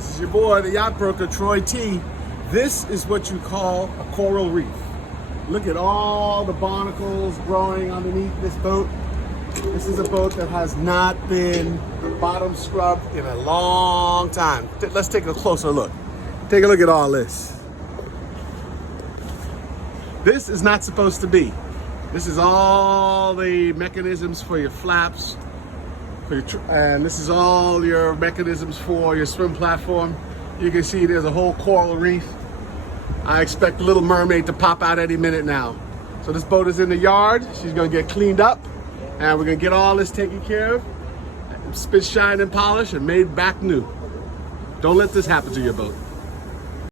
This is your boy, the yacht broker, Troy T. This is what you call a coral reef. Look at all the barnacles growing underneath this boat. This is a boat that has not been bottom scrubbed in a long time. Let's take a closer look. Take a look at all this. This is not supposed to be. This is all the mechanisms for your flaps, and this is all your mechanisms for your swim platform. You can see there's a whole coral reef. I expect the Little Mermaid to pop out any minute now. So this boat is in the yard. She's gonna get cleaned up, and we're gonna get all this taken care of, spit, shine, and polish, and made back new. Don't let this happen to your boat.